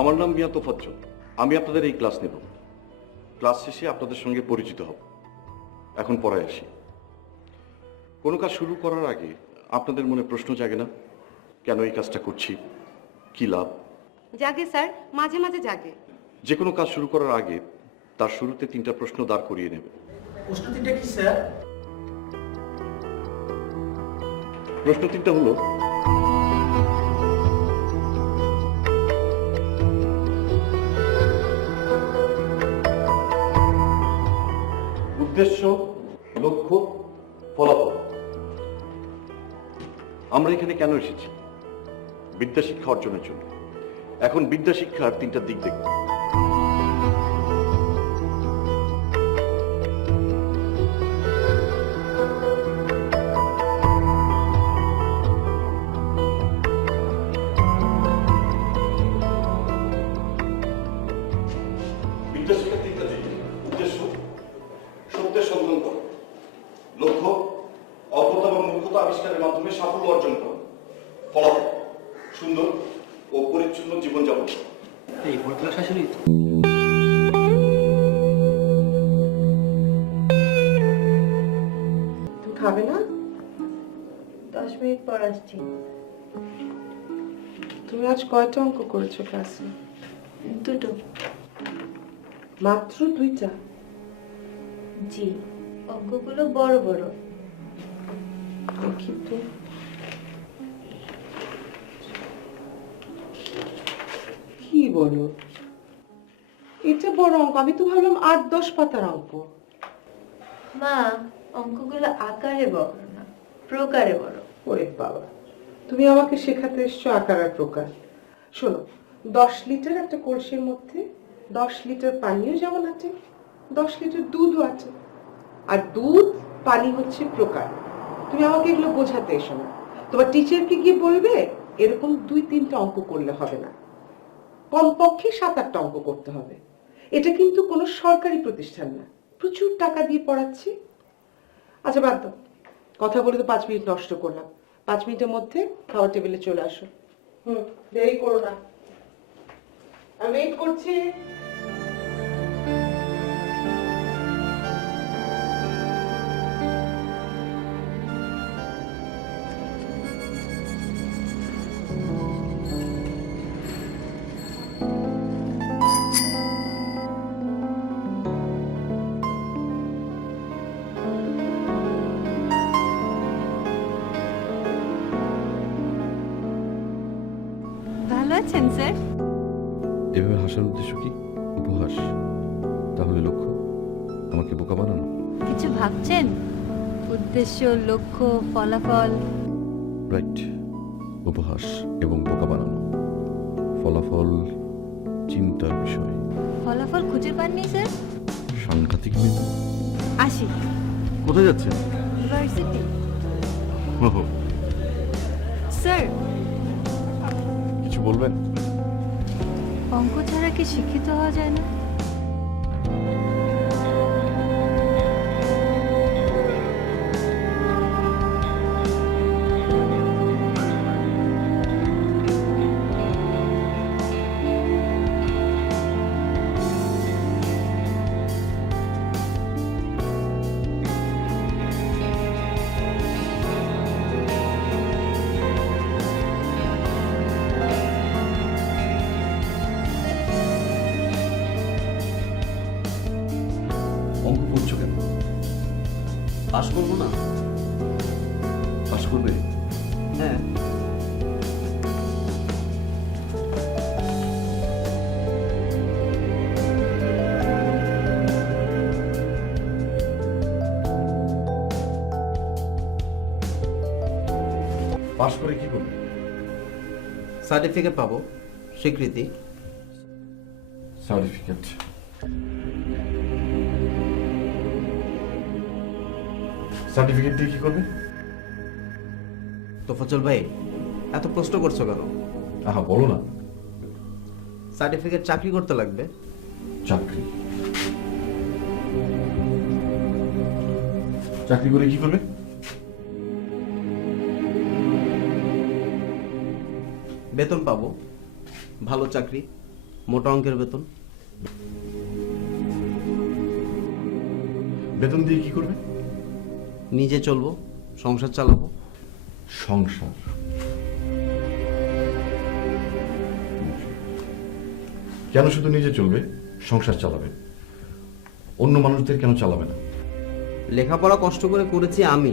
আমার নাম মিয়া তোফাজ্জল। আমি আপনাদের এই ক্লাস নেব। ক্লাস শেষে আপনাদের সঙ্গে পরিচিত হব। এখন পড়ায় আসি। কোনো কাজ শুরু করার আগে আপনাদের মনে প্রশ্ন জাগে না, কেন এই কাজটা করছি, কি লাভ? জাগে স্যার, মাঝে মাঝে জাগে। যে কোনো কাজ শুরু করার আগে তার শুরুতে 3টা প্রশ্ন দাঁড় করিয়ে নেবে। প্রশ্ন 3টা কি স্যার? প্রশ্ন 3টা হলো, উদ্দেশ্য, লক্ষ্য, ফলাফল। আমরা এখানে কেন এসেছি? বিদ্যা শিক্ষা অর্জনের জন্য। এখন বিদ্যা শিক্ষার 3টা দিক দেখব। বিদ্যা শিক্ষার 3টা দিক। উদ্দেশ্য, সত্যের সন্ধান করো। লক্ষ্য, অজ্ঞতা বা মূর্খতা আবিষ্কারের মাধ্যমে সাফল্য অর্জন করো। ফলাফল, সুন্দর ও পরিচ্ছন্ন জীবনযাপন করো। এই পরীক্ষা শাশুড়ি তো। তুমি খাবে না? 10 মিনিট পর আসছি। তুমি আজ কয়টা অঙ্ক করেছো ক্লাসে? 2টো। মাত্র 2টা? জি, অঙ্কগুলো বড় বড়। দেখি তো। কি বলো, এটা বড় অঙ্ক? আমি তো ভাবলাম 8-10 পাতার অঙ্ক। মা, অঙ্কগুলো আকারে বড় না, প্রকারে বড়। ওরে বাবা, তুমি আমাকে শেখাতে এসছো আকার আর প্রকার। শোনো, 10 লিটার একটা কলসির মধ্যে 10 লিটার পানিও যেমন আছে, 10 লিটার দুধও আছে। আর দুধ পানি হচ্ছে প্রকার। তুমি আমাকে এগুলো বোঝাতে এসো না। তোমার টিচারকে গিয়ে বলবে এরকম 2-3টা অঙ্ক করলে হবে না, কমপক্ষে 7-8টা অঙ্ক করতে হবে। এটা কিন্তু কোনো সরকারি প্রতিষ্ঠান না, প্রচুর টাকা দিয়ে পড়াচ্ছি। আচ্ছা বাদ দাও, কথা বলে তো 5 মিনিট নষ্ট করলাম। 5 মিনিটের মধ্যে খাওয়ার টেবিলে চলে আসো। দেরি করো না, আমি ওয়েট করছি। ভালো আছেন স্যার? এভাবে হাসার উদ্দেশ্য কি? উপহাস? তাহলে লক্ষ্য আমাকে বোকা বানানো? কিছু ভাবছেন? উদ্দেশ্য, লক্ষ্য, ফলাফল। রাইট, উপহাস এবং বোকা বানানো। ফলাফল চিন্তার বিষয়। ফলাফল খুঁজে পাননি স্যার? সাংঘাতিক মেয়ে। আসি। কোথায় যাচ্ছেন? ইউনিভার্সিটি। ওহো, স্যার, কিছু বলবেন? অঙ্ক ছাড়া কি শিক্ষিত হওয়া যায় না? অঙ্ক করছো কেন? পাস করবো না? পাস করবে? হ্যাঁ। পাস করে কি করবে? সার্টিফিকেট পাবো, স্বীকৃতি। সার্টিফিকেট? সার্টিফিকেট দিয়ে কি করবে? তোফাজ্জল ভাই, এত প্রশ্ন করছো কেন? আহা, বলো না। সার্টিফিকেট চাকরি করতে লাগবে। চাকরি? চাকরি করে কি করবে? বেতন পাবো, ভালো চাকরি, মোটা অঙ্কের বেতন। বেতন দিয়ে কি করবে? নিজে চলবো, সংসার চালাবো। সংসার? কেন শুধু নিজে চলবে, সংসার চালাবে? অন্য মানুষদের কেন চালাবে না? লেখাপড়া কষ্ট করে করেছি আমি,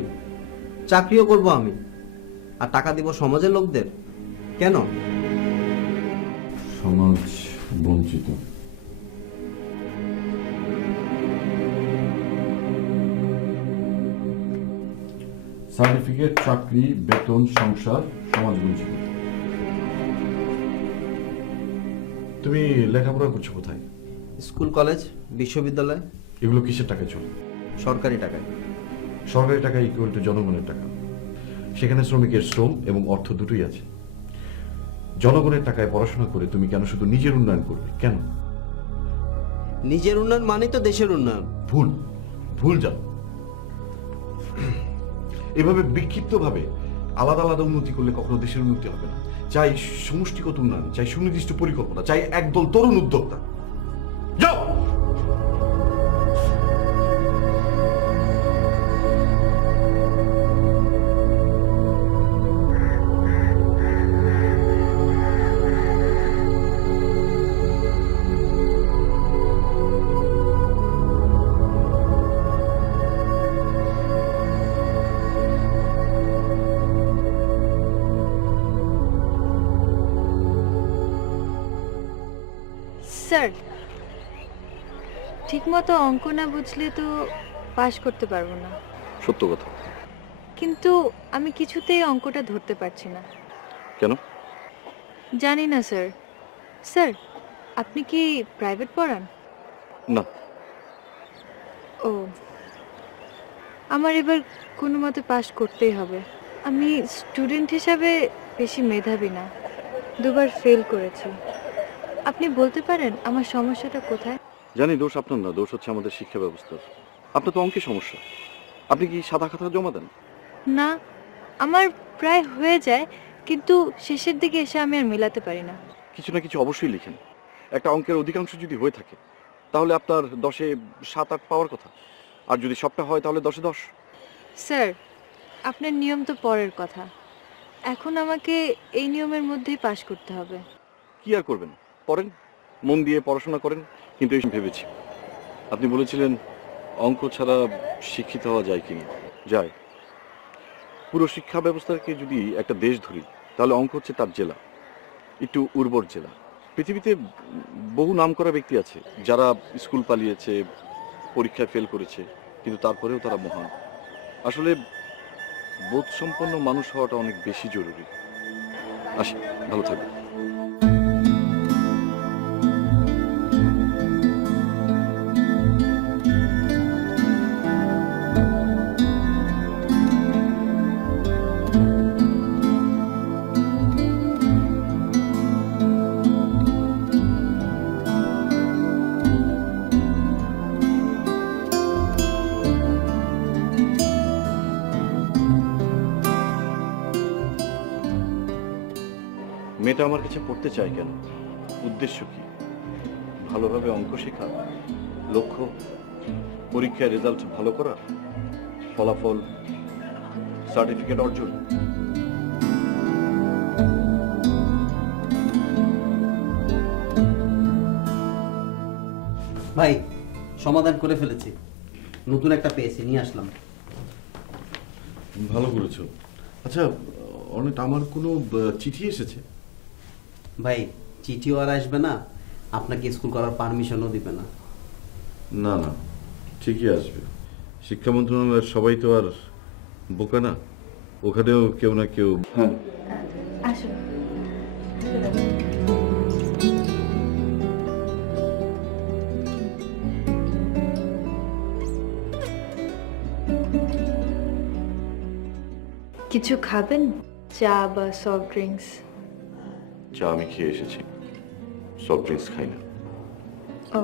চাকরিও করব আমি, আর টাকা দিব সমাজের লোকদের। কেন? সমাজ বঞ্চিত। সার্টিফিকেট, চাকরি, বেতন, সংসার, সমাজ বঞ্চিত। তুমি লেখাপড়া করছো কোথায়? স্কুল, কলেজ, বিশ্ববিদ্যালয়। এগুলো কিসের টাকায় চলে? সরকারি টাকায়। সরকারি টাকা ইকুয়াল টু জনগণের টাকা। সেখানে শ্রমিকের শ্রম এবং অর্থ দুটোই আছে। জনগণের টাকায় পড়াশোনা করে তুমি কেন শুধু নিজের উন্নয়ন করবে? কেন? নিজের উন্নয়ন মানে তো দেশের উন্নয়ন। ভুল, ভুল জানো। এভাবে বিক্ষিপ্তভাবে আলাদা আলাদা উন্নতি করলে কখনো দেশের উন্নতি হবে না। চাই সমষ্টিগত উন্নয়ন, চাই সুনির্দিষ্ট পরিকল্পনা, চাই একদল তরুণ উদ্যোক্তা। যাও। স্যার, ঠিকমতো অঙ্ক না বুঝলে তো পাশ করতে পারবো না। সত্য কথা। কিন্তু আমি কিছুতেই অঙ্কটা ধরতে পারছি না। কেন? জানি না স্যার। স্যার, আপনি কি প্রাইভেট পড়ান? না। ও, আমার এবার কোনো মতে পাশ করতেই হবে। আমি স্টুডেন্ট হিসাবে বেশি মেধাবী না, দুবার ফেল করেছি। আপনি বলতে পারেন আমার সমস্যাটা কোথায়? জানি দোষ আপনার না, দোষ হচ্ছে আমাদের শিক্ষা ব্যবস্থার। আপনার তো অঙ্কের সমস্যা। আপনি কি সাদা খাতা জমা দেন? না, আমার প্রায় হয়ে যায়, কিন্তু শেষের দিকে এসে আমি আর মেলাতে পারি না। কিছু না কিছু অবশ্যই লিখেন। একটা অঙ্কের অধিকাংশ যদি হয়ে থাকে তাহলে আপনার 10-এ 7-8 পাওয়ার কথা, আর যদি সবটা হয় তাহলে 10-এ 10। স্যার, আপনার নিয়ম তো পরের কথা। এখন আমাকে এই নিয়মের মধ্যেই পাশ করতে হবে। কি আর করবেন, পড়েন, মন দিয়ে পড়াশোনা করেন। কিন্তু এই ভেবেছি, আপনি বলেছিলেন অঙ্ক ছাড়া শিক্ষিত হওয়া যায় কিনা। যায়। পুরো শিক্ষা ব্যবস্থাকে যদি একটা দেশ ধরি তাহলে অঙ্ক হচ্ছে তার জেলা, একটু উর্বর জেলা। পৃথিবীতে বহু নামকরা ব্যক্তি আছে যারা স্কুল পালিয়েছে, পরীক্ষায় ফেল করেছে, কিন্তু তারপরেও তারা মহান। আসলে বোধসম্পন্ন মানুষ হওয়াটা অনেক বেশি জরুরি। আসি, ভালো থাকবেন। মেয়েটা আমার কাছে পড়তে চায় কেন? উদ্দেশ্য কি? ভালোভাবে অঙ্ক শেখা, লক্ষ্য পরীক্ষায় রেজাল্ট ভালো করা, ফলাফল সার্টিফিকেট অর্জন। ভাই, সমাধান করে ফেলেছি, নতুন একটা পেয়েছি, নিয়ে আসলাম। ভালো করেছো। আচ্ছা অনেক, আমার কোনো চিঠি এসেছে? ভাই, চিঠিও আর আসবে না, আপনাকে স্কুল করার পারমিশনও দিবে না। না না, ঠিকই আসবে। শিক্ষা মন্ত্রণালয়ের সবাই তো আর বোকা না, ওখানেও কেউ না কেউ। হ্যাঁ, আসুন। কিছু খাবেন? চা বা সফট ড্রিঙ্কস? চা আমি খেয়ে এসেছি, সফট ড্রিঙ্কস খাই না। ও,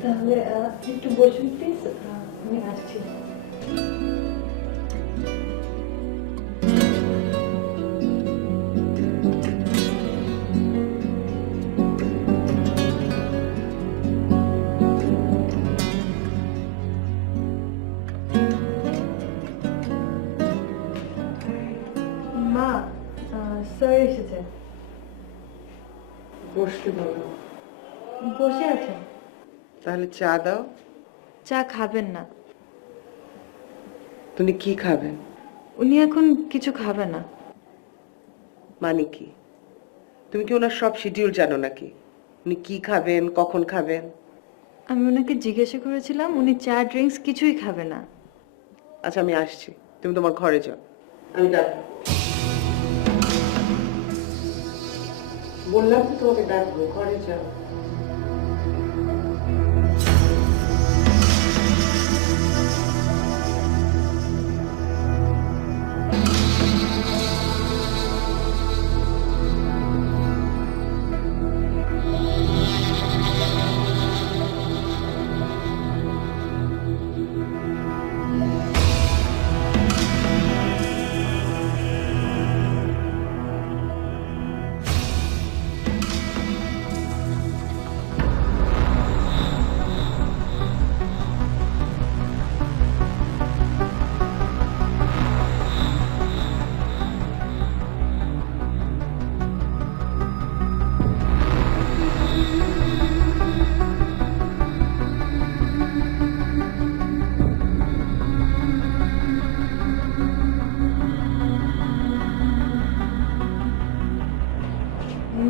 তাহলে একটু বসুন প্লিজ, আমি আসছি। এসেছে। বসতে বলো। বসে আছেন? তাহলে চা দাও। চা খাবেন না। তুমি কি খাবেন? উনি এখন কিছু খাবে না। মানে কি? তুমি কি ওনার সব শিডিউল জানো নাকি? উনি কি খাবেন, কখন খাবেন? আমি ওনাকে জিজ্ঞাসা করেছিলাম, উনি চা ড্রিঙ্কস কিছুই খাবে না। আচ্ছা আমি আসছি, তুমি তোমার ঘরে যাও। আমি ডাকবো। বললাম তো তোমাকে ডাকবো, ঘরে যাও।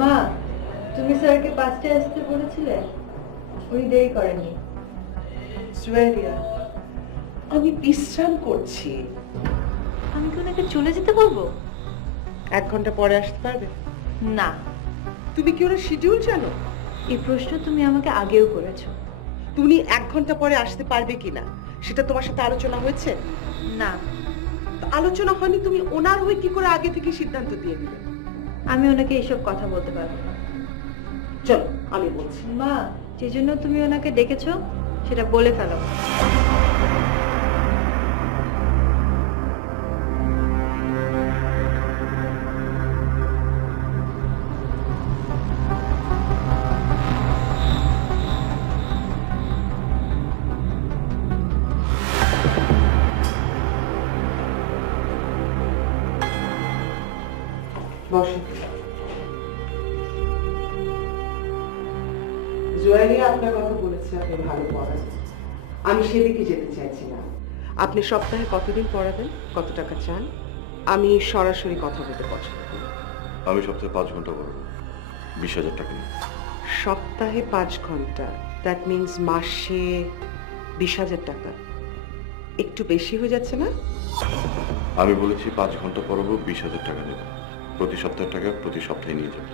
মা, তুমি স্যারকে 5টায় আসতে বলেছিলে, উনি দেরি করেননি। সুয়েরিয়া, আমি বিশ্রাম করছি। আমি কি ওনাকে চলে যেতে বলবো? 1 ঘন্টা পরে আসতে পারবে? না। তুমি কি ওনার শিডিউল জানো? এই প্রশ্ন তুমি আমাকে আগেও করেছো। তুমি 1 ঘন্টা পরে আসতে পারবে কিনা সেটা তোমার সাথে আলোচনা হয়েছে? না। তো আলোচনা হয়নি, তুমি ওনার হয়ে কি করে আগে থেকে সিদ্ধান্ত দিয়ে দিলে? আমি ওনাকে এইসব কথা বলতে পারবো না। চলো আমি বলছি। মা, যে জন্য তুমি ওনাকে ডেকেছো সেটা বলে ফেলো। বসো। জুয়েরি আপনার কথা বলেছে আপনি ভালো পড়ান, আমি সেদিকে যেতে চাইছি না। আপনি সপ্তাহে কতদিন পড়াবেন, কত টাকা চান? আমি সরাসরি কথা বলতে পছন্দ করি। আমি সপ্তাহে 5 ঘন্টা পড়ব, 20,000 টাকা নিয়ে। সপ্তাহে 5 ঘন্টা, দ্যাট মিনস মাসে 20,000 টাকা। একটু বেশি হয়ে যাচ্ছে না? আমি বলেছি 5 ঘন্টা পড়ব, 20,000 টাকা নেব। প্রতি সপ্তাহের টাকা প্রতি সপ্তাহে নিয়ে যাবে।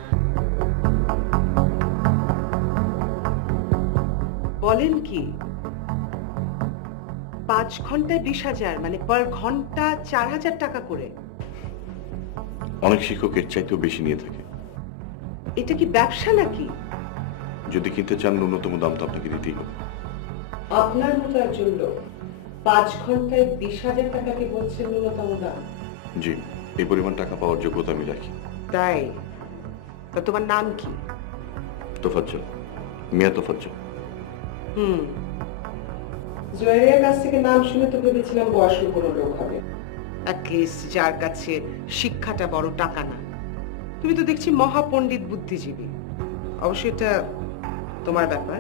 বলেন কি? 5 ঘন্টায় 20,000, মানে পার ঘন্টা 4,000 টাকা করে? অনেক শিক্ষক এর চাইতেও বেশি নিয়ে থাকে। এটা কি ব্যবসা নাকি? যদি কিনতে চান ন্যূনতম দাম তো আপনাকে দিতেই হবে। আপনার মতো একজন লোক 5 ঘন্টায় 20,000 টাকাকে বলছেন ন্যূনতম দাম? জি, এই পরিমাণ টাকা পাওয়ার যোগ্যতা আমি রাখি। তাই? তা তোমার নাম কি? তোফাজ্জল, মিয়া তোফাজ্জল। জয়েরিয়ার কাছ থেকে নাম শুনে তো ভেবেছিলাম বয়স্ক কোনো লোক হবে, অ্যাটলিস্ট যার কাছে শিক্ষাটা বড়, টাকা না। তুমি তো দেখছি মহাপণ্ডিত বুদ্ধিজীবী। অবশ্য এটা তোমার ব্যাপার।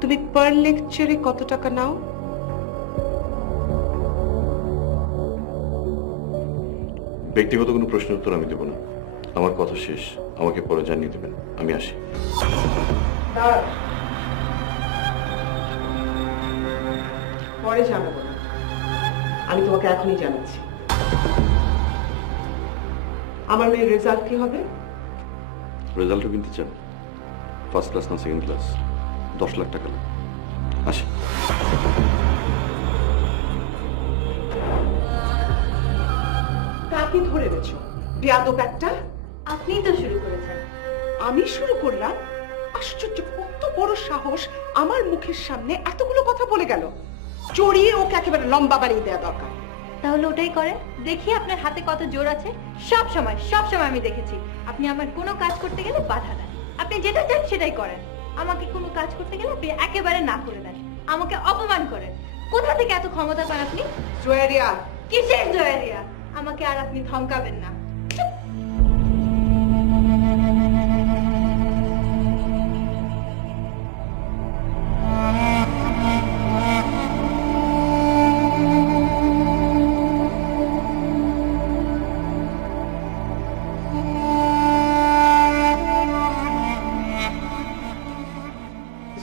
তুমি পার লেকচারে কত টাকা নাও? ব্যক্তিগত কোনো প্রশ্নের উত্তর আমি দেব না। আমার কথা শেষ, আমাকে পরে জানিয়ে দেবেন। আমি আসি। পরে জানাবো না, আমি তোমাকে এখনই জানাচ্ছি। আমার মেয়ের রেজাল্ট কি হবে? রেজাল্টও কিনতে চান? ফার্স্ট ক্লাস না সেকেন্ড ক্লাস? 10 লাখ টাকা লাগবে। আসি। কাকে ধরে এনেছো? বেয়াদব একটা। আপনিই তো শুরু করেছেন। আমি শুরু করলাম? আশ্চর্য, কত বড় সাহস আমার মুখের সামনে এতগুলো কথা বলে গেল। চড়িয়ে ওকে একেবারে লম্বা বাড়িয়ে দেওয়া দরকার। তাহলে ওটাই করেন, দেখি আপনার হাতে কত জোর আছে। সব সময় আমি দেখেছি আপনি আমার কোনো কাজ করতে গেলে বাধা দেন। আপনি যেটা চান সেটাই করেন। আমাকে কোনো কাজ করতে গেলে আপনি একেবারে না করে দেন, আমাকে অপমান করেন। কোথা থেকে এত ক্ষমতা পান আপনি? জয়েরিয়া। কিসের জয়েরিয়া? আমাকে আর আপনি ধমকাবেন না।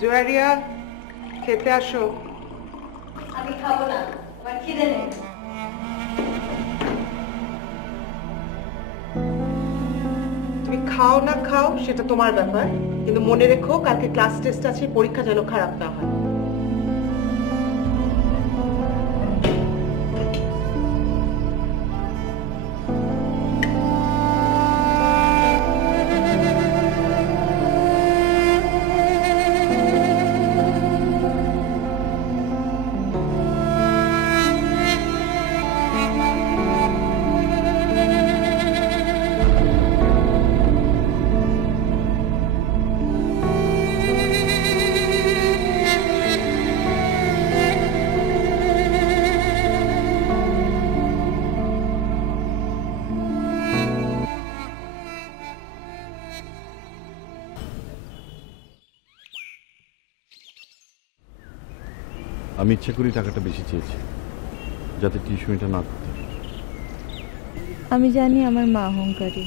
জুয়ারিয়া, খেতে আসো। আমি খাবো না, আমার খিদে নেই। তুমি খাও না খাও সেটা তোমার ব্যাপার, কিন্তু মনে রেখো কালকে ক্লাস টেস্ট আছে, পরীক্ষা যেন খারাপ না হয়। আমি ইচ্ছে করি টাকাটা বেশি চেয়েছি, যাতে টিউশনিটা না করতে হয়। আমি জানি আমার মা অহংকারী।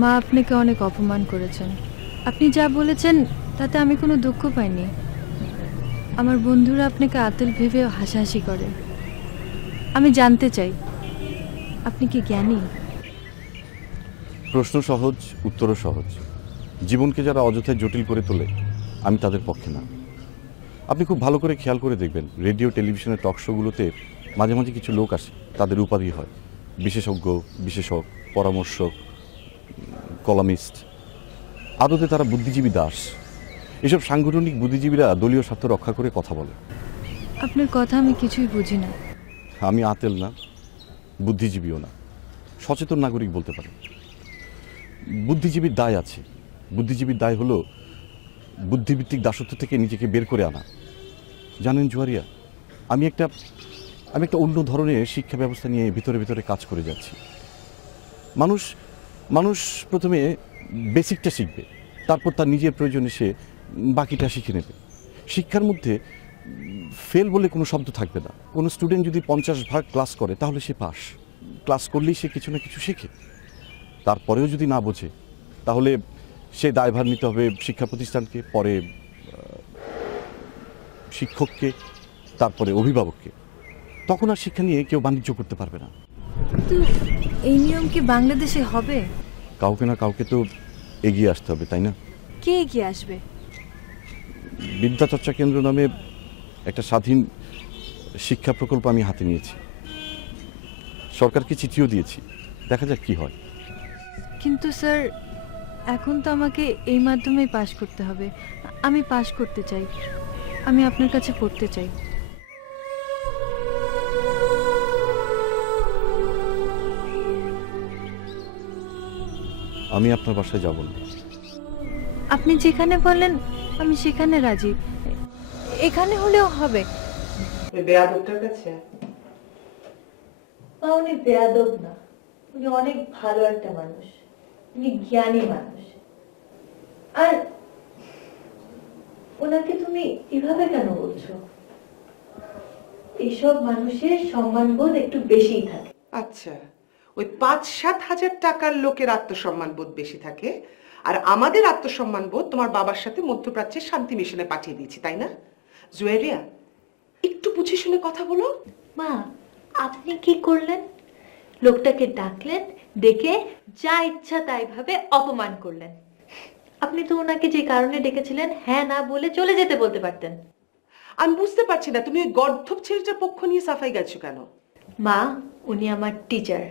মা আপনাকে অনেক অপমান করেছেন। আপনি যা বলেছেন তাতে আমি কোনো দুঃখ পাইনি। আমার বন্ধুরা আপনাকে আতেল ভেবে হাসাহাসি করে। আমি জানতে চাই, আপনি কি জ্ঞানী? প্রশ্ন সহজ, উত্তরও সহজ। জীবনকে যারা অযথায় জটিল করে তোলে, আমি তাদের পক্ষে না। আপনি খুব ভালো করে খেয়াল করে দেখবেন, রেডিও টেলিভিশনের টক শোগুলোতে মাঝে মাঝে কিছু লোক আসে, তাদের উপাধি হয় বিশেষজ্ঞ, বিশেষক, পরামর্শক, কলামিস্ট। আদতে তারা বুদ্ধিজীবী দাস। এসব সাংগঠনিক বুদ্ধিজীবীরা দলীয় স্বার্থ রক্ষা করে কথা বলে। আপনার কথা আমি কিছুই বুঝি না। আমি আতেল না, বুদ্ধিজীবীও না, সচেতন নাগরিক বলতে পারি। বুদ্ধিজীবীর দায় আছে। বুদ্ধিজীবীর দায় হলো বুদ্ধিভিত্তিক দাসত্ব থেকে নিজেকে বের করে আনা। জানেন জুয়ারিয়া, আমি একটা অন্য ধরনের শিক্ষা ব্যবস্থা নিয়ে ভিতরে ভিতরে কাজ করে যাচ্ছি। মানুষ প্রথমে বেসিকটা শিখবে, তারপর তার নিজের প্রয়োজনে সে বাকিটা শিখে নেবে। শিক্ষার মধ্যে ফেল বলে কোনো শব্দ থাকবে না। কোনো স্টুডেন্ট যদি 50 ভাগ ক্লাস করে তাহলে সে পাস। ক্লাস করলেই সে কিছু না কিছু শেখে। তারপরেও যদি না বোঝে তাহলে সে দায়ভার নিতে হবে শিক্ষা প্রতিষ্ঠানকে, পরে শিক্ষককে, তারপরে অভিভাবককে। তখন আর শিক্ষা নিয়ে কেউ বাণিজ্য করতে পারবে না। কিন্তু এই নিয়ম কি বাংলাদেশে হবে? কাউকে না কাউকে তো এগিয়ে আসতে হবে, তাই না? কে এগিয়ে আসবে? বিদ্যা চর্চা কেন্দ্র নামে একটা স্বাধীন শিক্ষা প্রকল্প আমি হাতে নিয়েছি। সরকারকে চিঠিও দিয়েছি, দেখা যাক কি হয়। কিন্তু স্যার, এখন তো আমাকে এই মাধ্যমেই পাশ করতে হবে। আমি পাশ করতে চাই, আমি আপনার কাছে পড়তে চাই। আমি আপনার বাসায় যাব না। আপনি যেখানে বলেন আমি সেখানে রাজি। এখানে হলেও হবে। ওই বেয়াদবটার কাছে উনি বেয়াদব না, উনি অনেক ভালো একটা মানুষ, উনি জ্ঞানী মানুষ। আর ওনাকে তুমি এভাবে কেন বলছো? এইসব মানুষের সম্মানবোধ একটু বেশিই থাকে। আচ্ছা, ওই 5-7 হাজার টাকার লোকের আত্মসম্মান বোধ বেশি থাকে, আর আমাদের আত্মসম্মান বোধ তোমার বাবার সাথে মধ্যপ্রাচ্যের শান্তি মিশনে পাঠিয়ে দিয়েছি, তাই না? জুয়েরিয়া, একটু বুঝে শুনে কথা বলো। মা, আপনি কি করলেন? লোকটাকে ডাকলেন, ডেকে যা ইচ্ছা তাই ভাবে অপমান করলেন। আপনি তো ওনাকে যে কারণে ডেকেছিলেন হ্যাঁ না বলে চলে যেতে বলতে পারতেন। আমি বুঝতে পারছি না তুমি ওই গর্ধব ছেলেটার পক্ষ নিয়ে সাফাই গেছো কেন? মা, উনি আমার টিচার,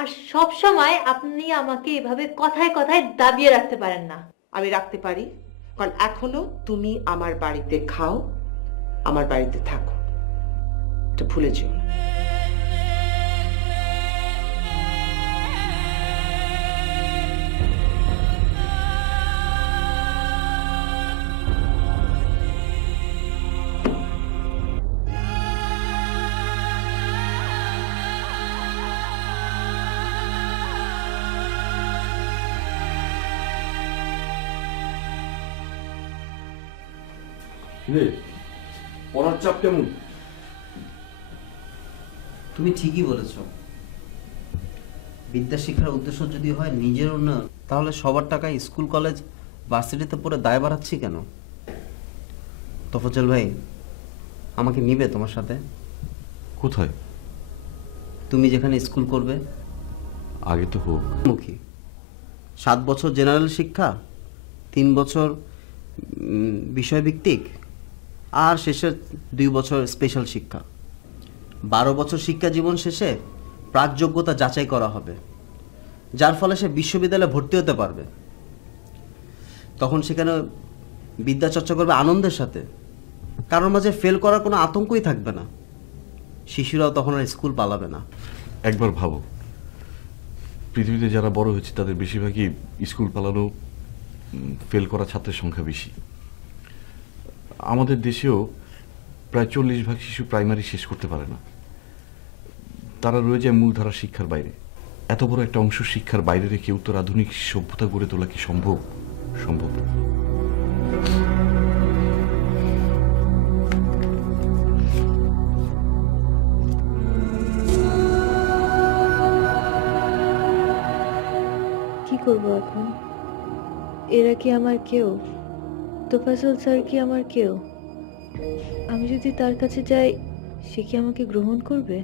আর সব সময় আপনি আমাকে এভাবে কথায় কথায় দাবিয়ে রাখতে পারেন না। আমি রাখতে পারি, কারণ এখনো তুমি আমার বাড়িতে খাও, আমার বাড়িতে থাকো, এটা ভুলে যেও না। পড়ার চাপ কেমন? তুমি ঠিকই বলেছ। বিদ্যা শিক্ষার উদ্দেশ্য যদি হয় নিজের উন্নয়ন, তাহলে সবার টাকায় স্কুল কলেজ ভার্সিটিতে পড়ে দায় বাড়াচ্ছি কেন? তোফাজ্জল ভাই, আমাকে নিবে তোমার সাথে? কোথায়? তুমি যেখানে স্কুল করবে। আগে তো হোক। মুখী 7 বছর জেনারেল শিক্ষা, 3 বছর বিষয়ভিত্তিক, আর শেষের 2 বছর স্পেশাল শিক্ষা। 12 বছর শিক্ষা জীবন শেষে প্রাকযোগ্যতা যাচাই করা হবে, যার ফলে সে বিশ্ববিদ্যালয়ে ভর্তি হতে পারবে। তখন সেখানে বিদ্যা চর্চা করবে আনন্দের সাথে, কারোর মাঝে ফেল করার কোনো আতঙ্কই থাকবে না। শিশুরাও তখন আর স্কুল পালাবে না। একবার ভাবো, পৃথিবীতে যারা বড় হয়েছে তাদের বেশিরভাগই স্কুল পালানো, ফেল করা ছাত্রের সংখ্যা বেশি। আমাদের দেশেও প্রায় 40% শিশু প্রাইমারি শেষ করতে পারে না। তারা রয়ে যায় মূলধারা শিক্ষার বাইরে। এত বড় একটা অংশ শিক্ষার বাইরে রেখে উত্তর আধুনিক সভ্যতা গড়ে তোলা কি সম্ভব? সম্ভব না। কি করব এখন? এরা কি আমার কেউ? তোফাজ্জল স্যার কি আমার কেউ? আমি যদি তার কাছে যাই, সে কি আমাকে গ্রহণ করবে?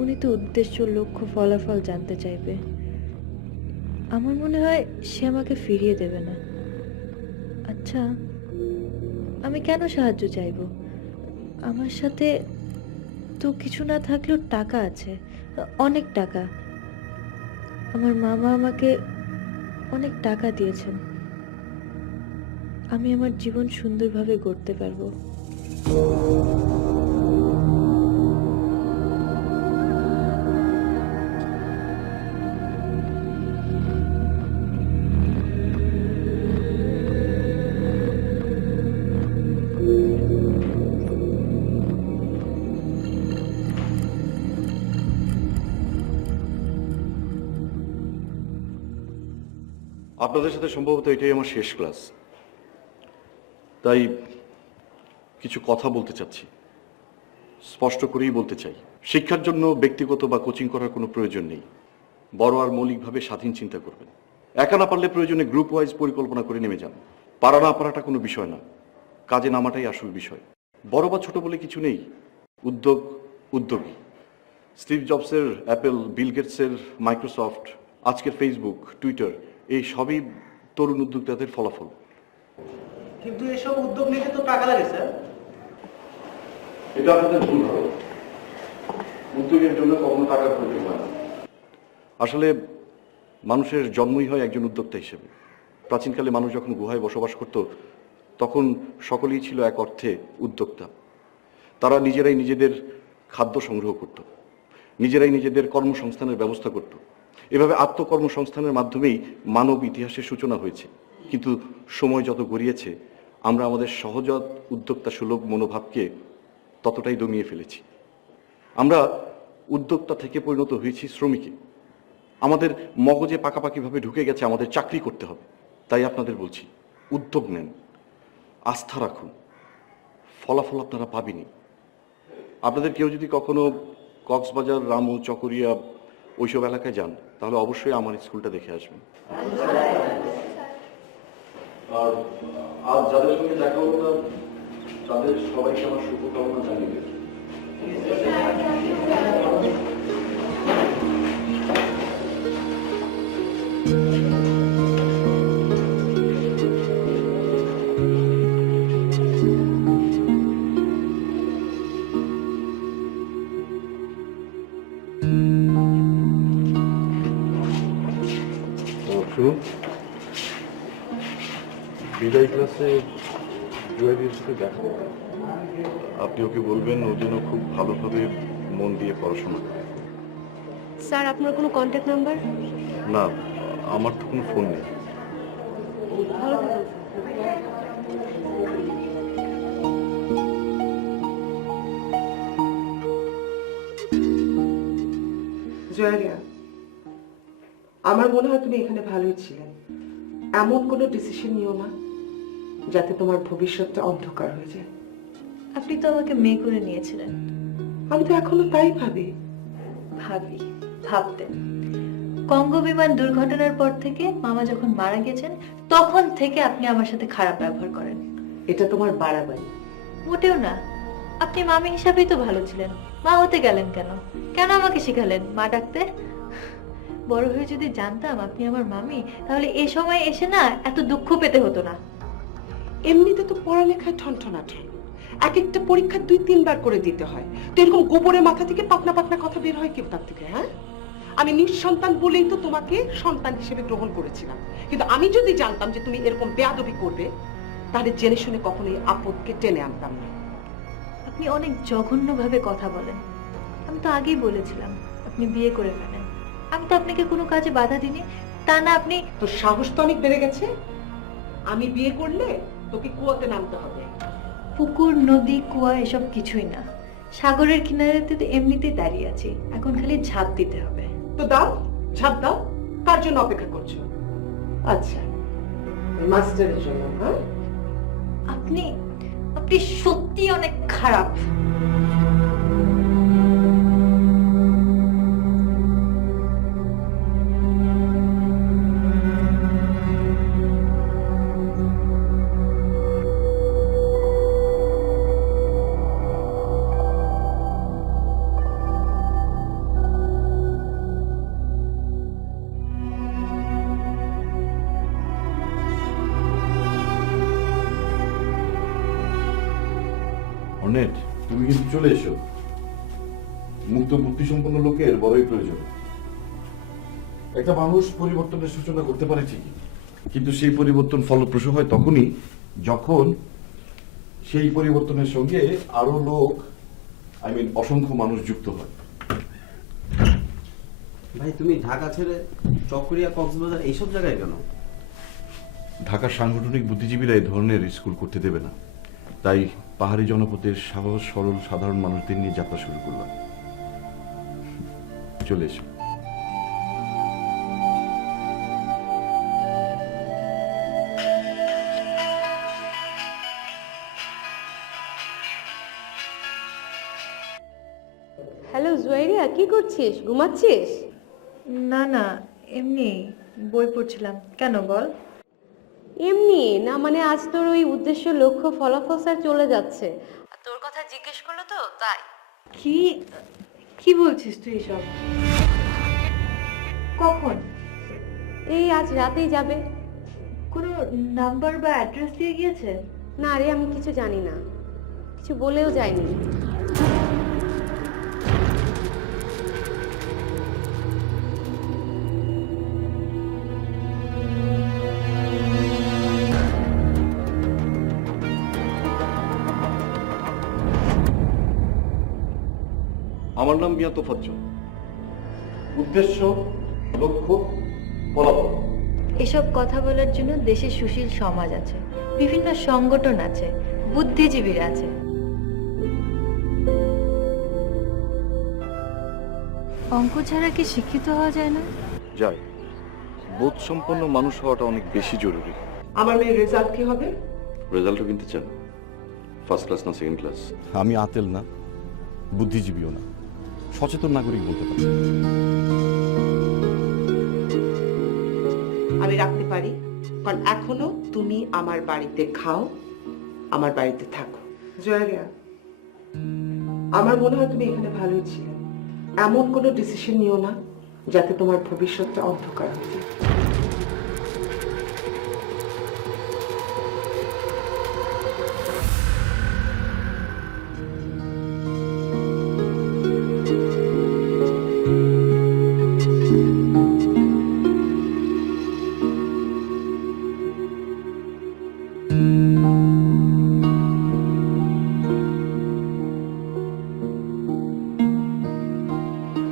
উনি তো উদ্দেশ্য, লক্ষ্য, ফলাফল জানতে চাইবে। আমার মনে হয় সে আমাকে ফিরিয়ে দেবে না। আচ্ছা, আমি কেন সাহায্য চাইবো? আমার সাথে তো কিছু না থাকলেও টাকা আছে, অনেক টাকা। আমার মামা আমাকে অনেক টাকা দিয়েছেন। আমি আমার জীবন সুন্দরভাবে গড়তে পারবো। আপনাদের সাথে সম্ভবত এটাই আমার শেষ ক্লাস, তাই কিছু কথা বলতে চাচ্ছি। স্পষ্ট করেই বলতে চাই, শিক্ষার জন্য ব্যক্তিগত বা কোচিং করার কোনো প্রয়োজন নেই। বড় আর মৌলিকভাবে স্বাধীন চিন্তা করবেন। একা না পারলে প্রয়োজনে গ্রুপ ওয়াইজ পরিকল্পনা করে নেমে যান। পারা না পারাটা কোনো বিষয় না, কাজে নামাটাই আসল বিষয়। বড় বা ছোট বলে কিছু নেই। উদ্যোগ, উদ্যোগী। স্টিভ জবসের অ্যাপেল, বিল গেটসের মাইক্রোসফট, আজকের ফেসবুক, টুইটার, এই সবই তরুণ উদ্যোক্তাদের ফলাফল। কিন্তু এসব উদ্যোগ নিতে তো টাকা লাগে স্যার। এটা আপনাদের ভুল হবে। উদ্যোগের জন্য কখনো টাকার প্রয়োজন হয় না। আসলে মানুষের জন্মই হয় একজন উদ্যোক্তা হিসেবে। প্রাচীনকালে মানুষ যখন গুহায় বসবাস করত, তখন সকলেই ছিল এক অর্থে উদ্যোক্তা। তারা নিজেরাই নিজেদের খাদ্য সংগ্রহ করত, নিজেরাই নিজেদের কর্মসংস্থানের ব্যবস্থা করত। এভাবে আত্মকর্মসংস্থানের মাধ্যমেই মানব ইতিহাসের সূচনা হয়েছে। কিন্তু সময় যত গড়িয়েছে, আমরা আমাদের সহজাত উদ্যোক্তা সুলভ মনোভাবকে ততটাই দমিয়ে ফেলেছি। আমরা উদ্যোক্তা থেকে পরিণত হয়েছি শ্রমিকে। আমাদের মগজে পাকাপাকিভাবে ঢুকে গেছে আমাদের চাকরি করতে হবে। তাই আপনাদের বলছি, উদ্যোগ নেন, আস্থা রাখুন, ফলাফল আপনারা পাবেনই। আপনাদের কেউ যদি কখনো কক্সবাজার, রামু, চকরিয়া ওইসব এলাকায় যান, তাহলে অবশ্যই আমার স্কুলটা দেখে আসবেন। আর আজ যাদের সঙ্গে দেখা হলো না, তাদের সবাইকে আমার শুভকামনা জানিয়ে দেবেন। শুনুন, বিদায় ক্লাসে জুয়ারির সাথে দেখা হবে। আপনি ওকে বলবেন ও যেন খুব ভালোভাবে মন দিয়ে পড়াশোনা করে। স্যার, আপনার কোনো কন্ট্যাক্ট নাম্বার? না, আমার তো কোনো ফোন নেই। ভালো থাকবেন। জয়ারিয়া, আমার মনে হয় তুমি এখানে ভালোই ছিলে। এমন কোনো ডিসিশন নিও না যাতে তোমার ভবিষ্যৎটা অন্ধকার হয়ে যায়। আপনি তো আমাকে মেয়ে করে নিয়েছিলেন। আমি তো এখনো তাই ভাবি। ভাবতেন, কঙ্গো বিমান দুর্ঘটনার পর থেকে মামা যখন মারা গেছেন তখন থেকে আপনি আমার সাথে খারাপ ব্যবহার করেন। এটা তোমার বাড়াবাড়ি। মোটেও না, আপনি মামি হিসাবেই তো ভালো ছিলেন। মা হতে গেলেন কেন? কেন আমাকে শিখালেন মা ডাকতে? বড় হয়ে যদি জানতাম আপনি আমার মামি, তাহলে এ সময় এসে না এত দুঃখ পেতে হতো না। এমনিতে তো পড়ালেখায় ঠনঠনাঠন, এক একটা পরীক্ষা 2-3 বার করে দিতে হয়। তো এরকম গোবরের মাথা থেকে পাতনা পাতনা কথা বের হয় কি তার থেকে? হ্যাঁ, আমি নিঃসন্তান বলেই তো তোমাকে সন্তান হিসেবে গ্রহণ করেছিলাম, কিন্তু আমি যদি জানতাম যে তুমি এরকম বেয়াদবি করবে, তাহলে জেনে শুনে কখনোই আপদকে টেনে আনতাম না। আপনি অনেক জঘন্যভাবে কথা বলেন। আমি তো আগেই বলেছিলাম আপনি বিয়ে করে ফেলেন। আমি তো আপনাকে কোনো কাজে বাধা দিইনি, তা না আপনি। তোর সাহস তো অনেক বেড়ে গেছে। আমি বিয়ে করলে তোকে কুয়াতে নামতে হবে। পুকুর, নদী, কুয়া এসব কিছুই না। সাগরের কিনারেতে তো এমনিতেই দাঁড়িয়ে আছি, এখন খালি ঝাঁপ দিতে হবে। তো দাও, ঝাঁপ দাও। কার জন্য অপেক্ষা করছো? আচ্ছা, মাস্টারের জন্য। হ্যাঁ, আপনি আপনি সত্যি অনেক খারাপ। অর্নেট, তুমি কিন্তু চলে এসো। মুক্ত বুদ্ধি সম্পন্ন লোকের বড়ই প্রয়োজন। একটা মানুষ পরিবর্তনের সূচনা করতে পারে ঠিকই, কিন্তু সেই পরিবর্তন ফলপ্রসূ হয় তখনই যখন সেই পরিবর্তনের সঙ্গে আরো লোক, অসংখ্য মানুষ যুক্ত হয়। ভাই তুমি ঢাকা ছেড়ে চকরিয়া, কক্সবাজার এইসব জায়গায় কেন? ঢাকার সাংগঠনিক বুদ্ধিজীবীরা এই ধরনের স্কুল করতে দেবে না, তাই পাহাড়ি জনপদের সহজ সরল সাধারণ মানুষদের নিয়ে যাত্রা শুরু করলাম। চলে এসো। হ্যালো জুয়াইরিয়া, কি করছিস? ঘুমাচ্ছিস? না না, এমনি বই পড়ছিলাম। কেন বল? এমনি না, মানে আজ তোর ওই উদ্দেশ্য, লক্ষ্য, ফলাফল স্যার চলে যাচ্ছে, আর তোর কথা জিজ্ঞেস করলো তো তাই। কি কি বলছিস তুই এসব? কখন? এই আজ রাতেই যাবে। কোনো নাম্বার বা অ্যাড্রেস দিয়ে গিয়েছে? না রে, আমি কিছু জানি না, কিছু বলেও যায়নি। আমার নাম মিয়া তোফাজ্জল। উদ্দেশ্য, লক্ষ্য, ফলাফল। এসব কথা বলার জন্য দেশে সুশীল সমাজ আছে, বিভিন্ন সংগঠন আছে, বুদ্ধিজীবীরা আছে। অঙ্ক ছাড়া কি শিক্ষিত হওয়া যায় না? যায়। বোধ সম্পন্ন মানুষ হওয়াটা অনেক বেশি জরুরি। আমার মেয়ের রেজাল্ট কি হবে? রেজাল্টও কিনতে চান? ফার্স্ট ক্লাস না সেকেন্ড ক্লাস? আমি আতেল না, বুদ্ধিজীবীও না, সচেতন নাগরিক বলতে পারি। আমি রাখতে পারি, কারণ এখনো তুমি আমার বাড়িতে খাও, আমার বাড়িতে থাকো। জয়ারিয়া, আমার মনে হয় তুমি এখানে ভালোই ছিলে। এমন কোনো ডিসিশন নিও না যাতে তোমার ভবিষ্যৎটা অন্ধকার হয়ে যায়।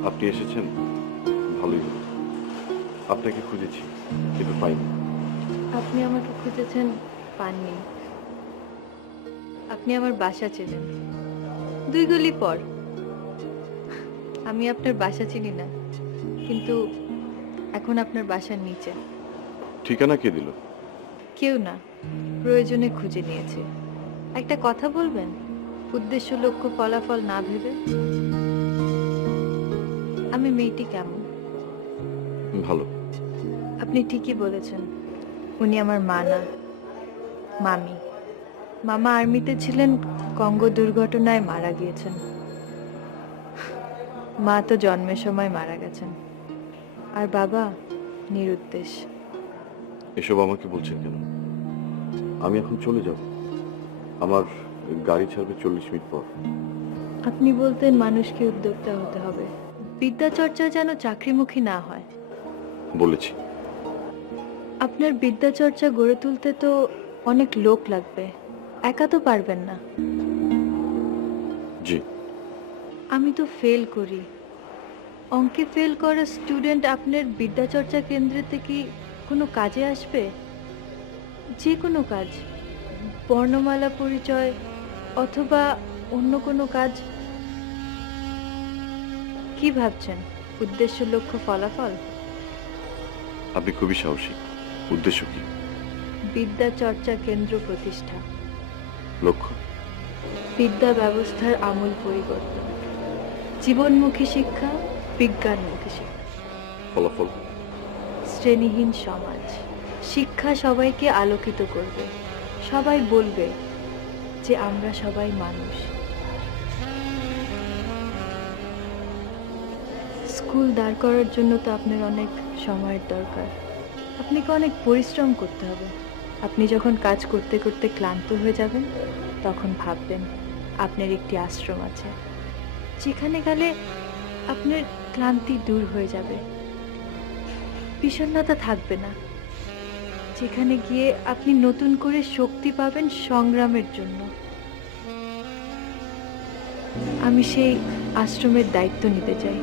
আপনি এসেছেন, ভালোই হলো। আপনাকে খুঁজেছি কিন্তু পাইনি। আপনি আমাকে খুঁজেছেন, পাননি। আপনি আমার বাসা চেনেন, 2 গলি পর। আমি আপনার বাসা চিনি না, কিন্তু এখন আপনার বাসার নিচে। ঠিকানা কে দিল? কেউ না, প্রয়োজনে খুঁজে নিয়েছে। একটা কথা বলবেন, উদ্দেশ্য, লক্ষ্য, ফলাফল না ভেবে? আমি মেয়েটি কেমন? ভালো। আপনি ঠিকই বলেছেন, উনি আমার মা না, মামি। মামা আর্মিতে ছিলেন, কঙ্গো দুর্ঘটনায় মারা গিয়েছেন। মা তো জন্মের সময় মারা গেছেন। আর বাবা নিরুদ্দেশ। এসব আমাকে বলছেন কেন? আমি এখন চলে যাব। আমার গাড়ি ছাড়বে 40 মিনিট পর। আপনি বলতেন মানুষকে উদ্যোক্তা হতে হবে, বিদ্যাচর্চা যেন চাকরিমুখী না হয়। বলেছি। আপনার বিদ্যাচর্চা গড়ে তুলতে তো অনেক লোক লাগবে, একা তো পারবেন না। জি। আমি তো ফেল করি, অঙ্কে ফেল করা স্টুডেন্ট আপনার বিদ্যাচর্চা কেন্দ্রেতে কি কোনো কাজে আসবে? যে কোনো কাজ, বর্ণমালা পরিচয় অথবা অন্য কোনো কাজ। কি ভাবছেন, উদ্দেশ্য লক্ষ্য ফলাফল? আপনি খুবই সাহসী। উদ্দেশ্য কি? বিদ্যাচর্চা কেন্দ্র প্রতিষ্ঠা। লক্ষ্য? বিদ্যা ব্যবস্থার আমূল পরিবর্তন, জীবনমুখী শিক্ষা, বিজ্ঞানমুখী শিক্ষা। ফলাফল? শ্রেণীহীন সমাজ। শিক্ষা সবাইকে আলোকিত করবে, সবাই বলবে যে আমরা সবাই মানুষ। স্কুল দাঁড় করার জন্য তো আপনার অনেক সময়ের দরকার, আপনাকে অনেক পরিশ্রম করতে হবে। আপনি যখন কাজ করতে করতে ক্লান্ত হয়ে যাবেন, তখন ভাববেন আপনার একটি আশ্রম আছে, যেখানে গেলে আপনার ক্লান্তি দূর হয়ে যাবে, বিষণ্ণতা থাকবে না, যেখানে গিয়ে আপনি নতুন করে শক্তি পাবেন সংগ্রামের জন্য। আমি সেই আশ্রমের দায়িত্ব নিতে চাই।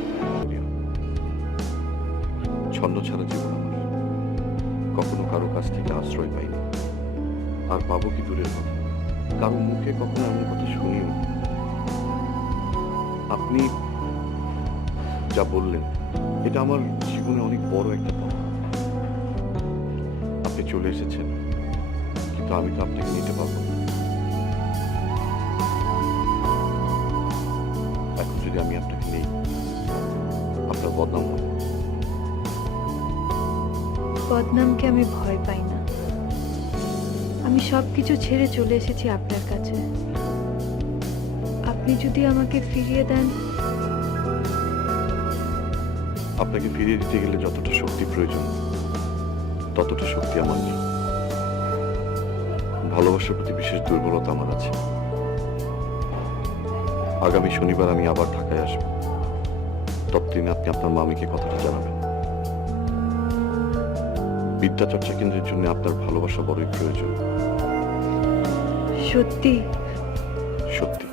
ছন্ন ছাড়া জীবন আমার। কখনো কারো কাছ থেকে আশ্রয় পাইনি, আর পাবো কি দূরের কথা। কারো মুখে কখনো এমন কথা শুনিও নি। আপনি যা বললেন, এটা আমার জীবনে অনেক বড় একটা পাওয়া। আপনি চলে এসেছেন, কিন্তু আমি তো আপনাকে নিতে পারবো না। এখন যদি আমি আপনাকে নেই, আপনার বদনাম হবে। বদনামকে আমি ভয় পাই না। আমি সবকিছু ছেড়ে চলে এসেছি আপনার কাছে। আপনি যদি আমাকে ফিরিয়ে দেন। আপনাকে ফিরিয়ে দিতে গেলে যতটা শক্তি প্রয়োজন, ততটা শক্তি আমার নেই। ভালোবাসার প্রতি বিশেষ দুর্বলতা আমার আছে। আগামী শনিবার আমি আবার ঢাকায় আসবো। ততদিনে আপনি আপনার মামিকে কথাটা জানাবেন। বিদ্যাচর্চা কেন্দ্রের জন্য আপনার ভালোবাসা বড়ই প্রয়োজন। সত্যি? সত্যি।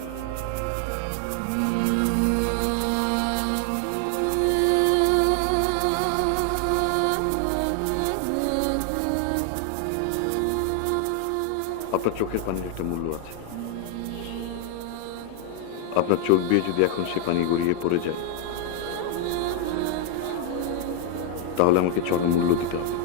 আপনার চোখের পানির একটা মূল্য আছে। আপনার চোখ দিয়ে যদি এখন সে পানি গড়িয়ে পড়ে যায়, তাহলে আমাকে চরম মূল্য দিতে হবে।